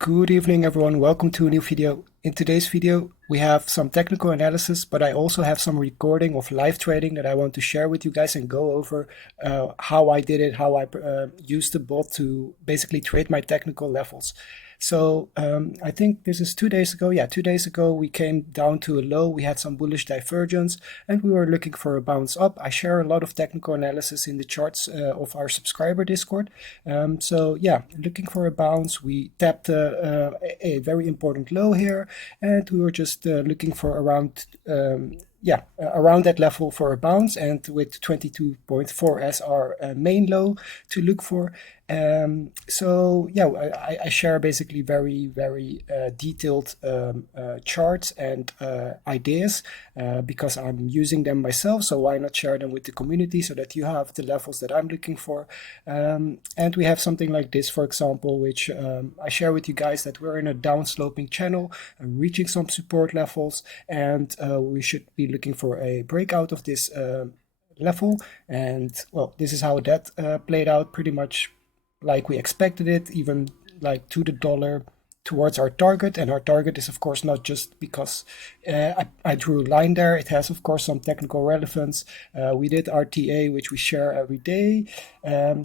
Good evening, everyone. Welcome to a new video. In today's video, we have some technical analysis, but I also have some recording of live trading that I want to share with you guys and go over how I did it, how I used the bot to basically trade my technical levels. So I think this is 2 days ago. Yeah, 2 days ago, we came down to a low. We had some bullish divergence and we were looking for a bounce up. I share a lot of technical analysis in the charts of our subscriber Discord. So yeah, looking for a bounce. We tapped a very important low here and we were just looking for around around that level for a bounce, and with 22.4 as our main low to look for. So yeah, I share basically very detailed charts and ideas because I'm using them myself, so why not share them with the community so that you have the levels that I'm looking for. And we have something like this, for example, which I share with you guys, that we're in a downsloping channel, reaching some support levels, and we should be looking for a breakout of this level. And well, this is how that played out, pretty much like we expected it, even like to the dollar towards our target. And our target is of course not just because I drew a line there. It has of course some technical relevance. We did RTA, which we share every day.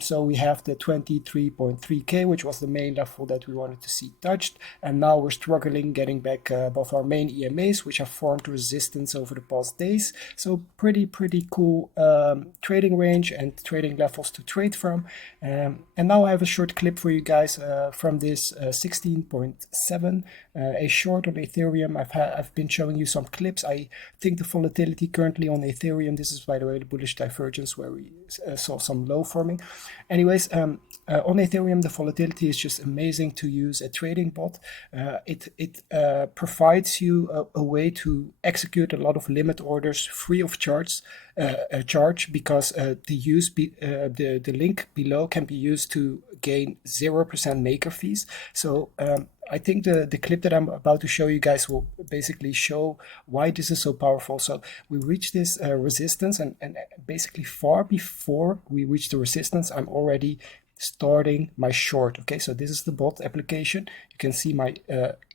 So we have the 23.3k, which was the main level that we wanted to see touched, and now we're struggling getting back above our main EMAs, which have formed resistance over the past days. So pretty cool trading range and trading levels to trade from. And now I have a short clip for you guys from this 16.7, a short on Ethereum. I've been showing you some clips. I think the volatility currently on Ethereum, this is by the way the bullish divergence where we saw some low forming. Anyways, on Ethereum, the volatility is just amazing to use a trading bot. It provides you a way to execute a lot of limit orders free of charge, because the link below can be used to gain 0% maker fees. So I think the clip that I'm about to show you guys will basically show why this is so powerful. So we reached this resistance, and basically far before we reach the resistance, I'm already starting my short. Okay, so this is the bot application. You can see my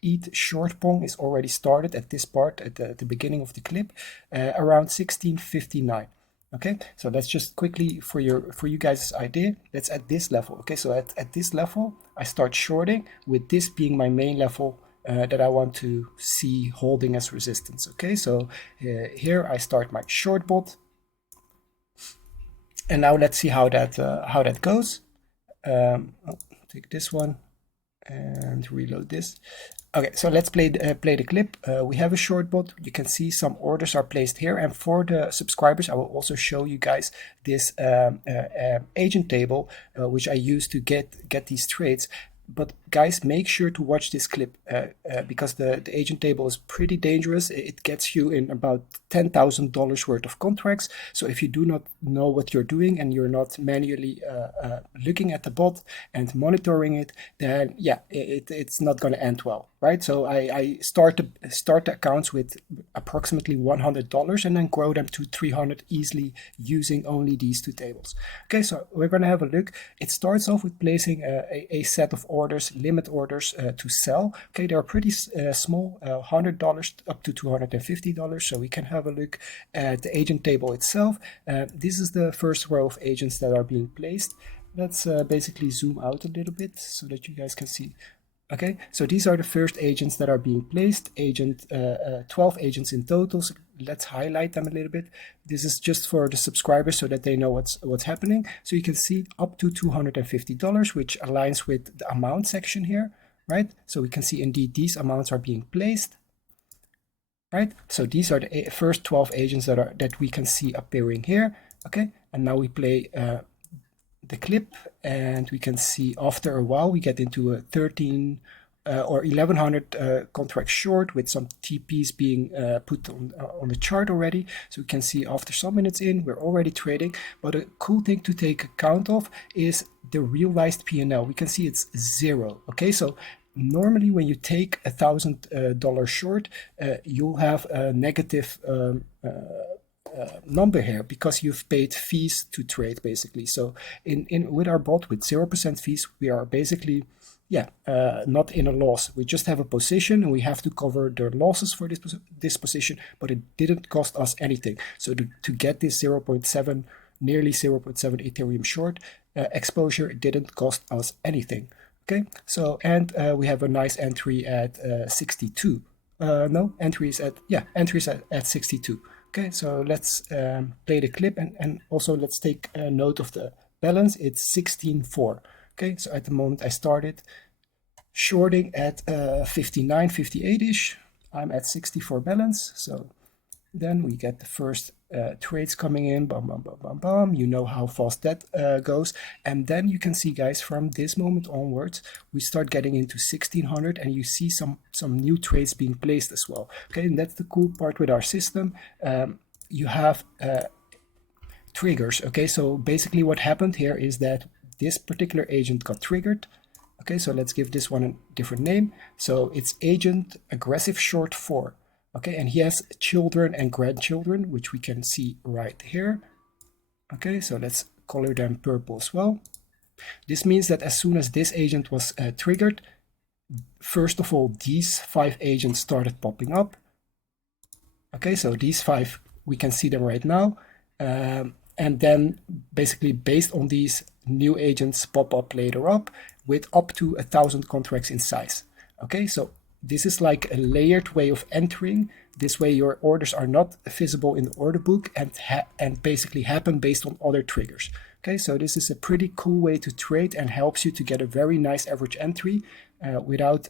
ETH short pong is already started at this part at the beginning of the clip, around 1659. Okay, so that's just quickly for you guys' idea. That's at this level. Okay, so at this level, I start shorting, with this being my main level that I want to see holding as resistance. Okay, so here I start my short bot, and now let's see how that goes. I'll take this one and reload this. Okay, so let's play the clip. We have a short bot. You can see some orders are placed here, and for the subscribers, I will also show you guys this agent table, which I use to get these trades. But guys, make sure to watch this clip because the agent table is pretty dangerous. It gets you in about $10,000 worth of contracts. So if you do not know what you're doing and you're not manually looking at the bot and monitoring it, then yeah, it's not going to end well, right? So I start the accounts with approximately $100 and then grow them to 300 easily using only these two tables. Okay, so we're going to have a look. It starts off with placing a set of orders, limit orders to sell. Okay, they're pretty small, $100 up to $250. So we can have a look at the agent table itself. This is the first row of agents that are being placed. Let's basically zoom out a little bit so that you guys can see. Okay, so these are the first agents that are being placed. 12 agents in total. So let's highlight them a little bit. This is just for the subscribers so that they know what's happening. So you can see up to $250, which aligns with the amount section here, right? So we can see indeed these amounts are being placed, right? So these are the first 12 agents that we can see appearing here. Okay, and now we play the clip, and we can see after a while we get into a 13 or 1100 contract short with some TPs being put on the chart already. So we can see after some minutes in, we're already trading. But a cool thing to take account of is the realized P&L. We can see it's zero. Okay, so normally when you take $1,000 short, you'll have a negative number here because you've paid fees to trade basically. So in with our bot with 0% fees, we are basically not in a loss. We just have a position and we have to cover the losses for this position, but it didn't cost us anything. So to get this 0.7, nearly 0.7 Ethereum short exposure, it didn't cost us anything. Okay, so and we have a nice entry at 62. No, entries at 62. Okay, so let's play the clip and also let's take a note of the balance. It's 16.4. Okay, so at the moment I started shorting at 59, 58-ish. I'm at 64 balance. So then we get the first trades coming in, bum, bum, bum, bum, bum. You know how fast that goes. And then you can see, guys, from this moment onwards, we start getting into 1600 and you see some new trades being placed as well. Okay, and that's the cool part with our system. You have triggers. Okay, so basically what happened here is that this particular agent got triggered. Okay, so let's give this one a different name. So it's agent aggressive short 4. Okay, and he has children and grandchildren, which we can see right here. Okay, so let's color them purple as well. This means that as soon as this agent was triggered, first of all, these 5 agents started popping up. Okay, so these 5, we can see them right now. And then basically based on these, new agents pop up later up with up to 1,000 contracts in size. Okay, so this is like a layered way of entering. This way your orders are not visible in the order book and basically happen based on other triggers. Okay, so this is a pretty cool way to trade and helps you to get a very nice average entry without,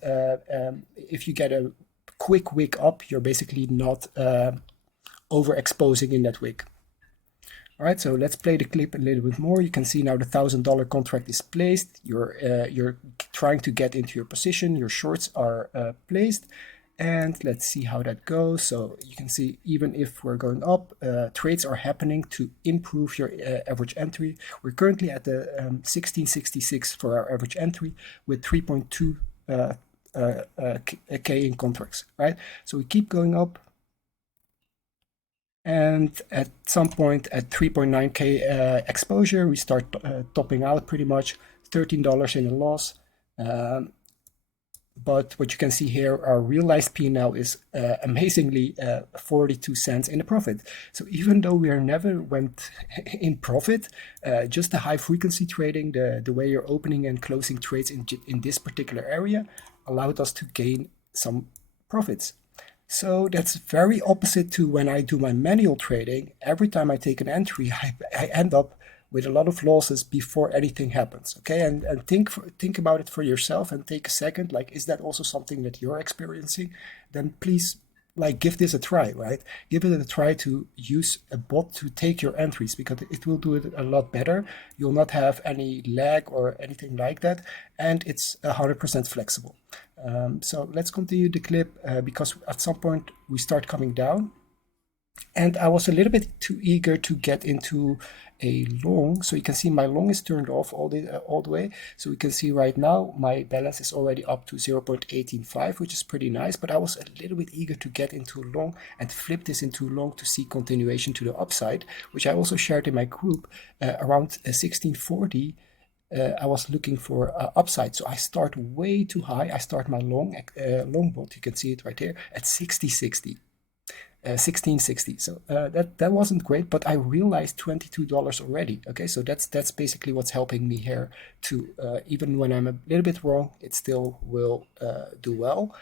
if you get a quick wick up, you're basically not overexposing in that wick. All right, so let's play the clip a little bit more. You can see now the $1,000 contract is placed. You're trying to get into your position. Your shorts are placed. And let's see how that goes. So you can see even if we're going up, trades are happening to improve your average entry. We're currently at the 1666 for our average entry with 3.2 K in contracts, right? So we keep going up. And at some point at 3.9K exposure, we start topping out pretty much, $13 in a loss. But what you can see here, our realized P now is amazingly 42 cents in a profit. So even though we never went in profit, just the high frequency trading, the way you're opening and closing trades in this particular area allowed us to gain some profits. So that's very opposite to when I do my manual trading. Every time I take an entry, I end up with a lot of losses before anything happens. Okay, and think about it for yourself and take a second. Like, is that also something that you're experiencing? Then please, like, give this a try, right? Give it a try to use a bot to take your entries because it will do it a lot better. You'll not have any lag or anything like that, and it's 100% flexible. So let's continue the clip because at some point we start coming down. And I was a little bit too eager to get into a long. So you can see my long is turned off all the way. So we can see right now my balance is already up to 0.185, which is pretty nice. But I was a little bit eager to get into long and flip this into long to see continuation to the upside, which I also shared in my group around 1640. I was looking for upside, so I start way too high. I start my long bot. You can see it right here at 1660. So that wasn't great, but I realized $22 already. Okay, so that's basically what's helping me here to even when I'm a little bit wrong, it still will do well.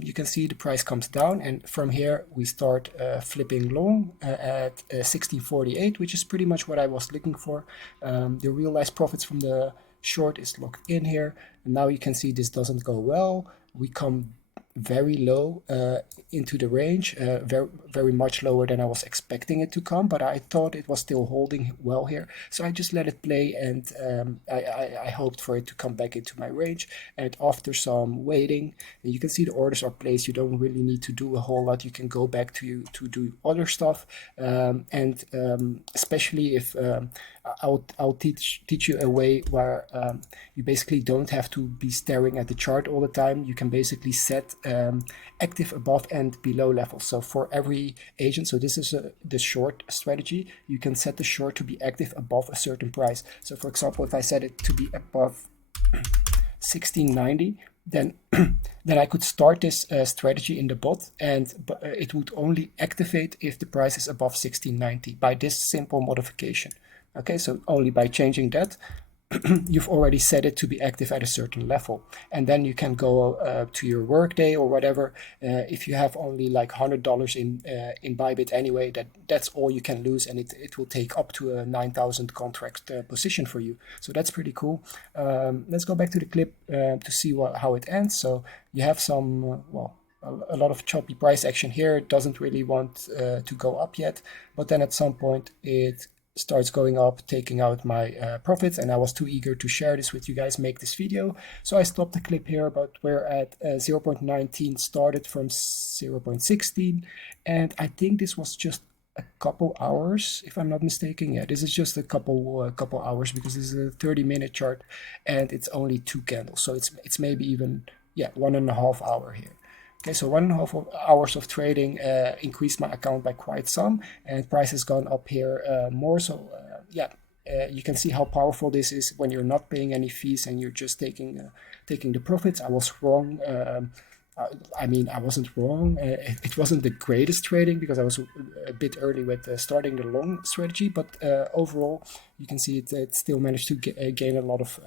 You can see the price comes down, and from here we start flipping long at 1648, which is pretty much what I was looking for. The realized profits from the short is locked in here, and now you can see this doesn't go well. We come very low into the range, very much lower than I was expecting it to come, but I thought it was still holding well here, so I just let it play, and I hoped for it to come back into my range. And after some waiting, you can see the orders are placed. You don't really need to do a whole lot. You can go back to do other stuff, and especially if I'll teach you a way where you basically don't have to be staring at the chart all the time. You can basically set active above and below levels. So for every agent, so this is the short strategy, you can set the short to be active above a certain price. So for example, if I set it to be above 1690, then then I could start this strategy in the bot, and it would only activate if the price is above 1690 by this simple modification. Okay, so only by changing that, you've already set it to be active at a certain level, and then you can go to your workday or whatever. If you have only like $100 in Bybit anyway, that's all you can lose, and it will take up to a 9,000 contract position for you. So that's pretty cool. Let's go back to the clip to see how it ends. So you have some a lot of choppy price action here. It doesn't really want to go up yet, but then at some point it starts going up, taking out my profits, and I was too eager to share this with you guys, make this video. So I stopped the clip here, but we're at 0.19, started from 0.16, and I think this was just a couple hours, if I'm not mistaken. Yeah, this is just a couple hours, because this is a 30-minute chart and it's only 2 candles, so it's maybe even 1.5 hour here. Okay, so 1.5 hours of trading increased my account by quite some, and price has gone up here more. So you can see how powerful this is when you're not paying any fees and you're just taking the profits. I was wrong. I mean, I wasn't wrong. It wasn't the greatest trading because I was a bit early with starting the long strategy, but overall, you can see it still managed to gain a lot of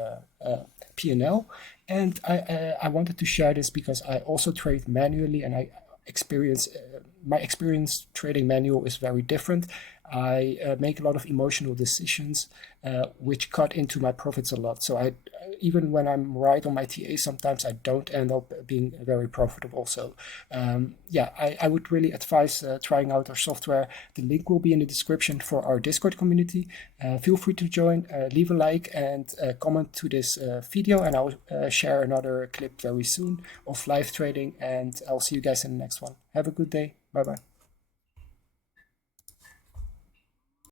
P&L. And I wanted to share this because I also trade manually, and my experience trading manual is very different. I make a lot of emotional decisions, which cut into my profits a lot. So even when I'm right on my TA, sometimes I don't end up being very profitable. So I would really advise trying out our software. The link will be in the description for our Discord community. Feel free to join, leave a like and comment to this video, and I'll share another clip very soon of live trading, and I'll see you guys in the next one. Have a good day. Bye-bye.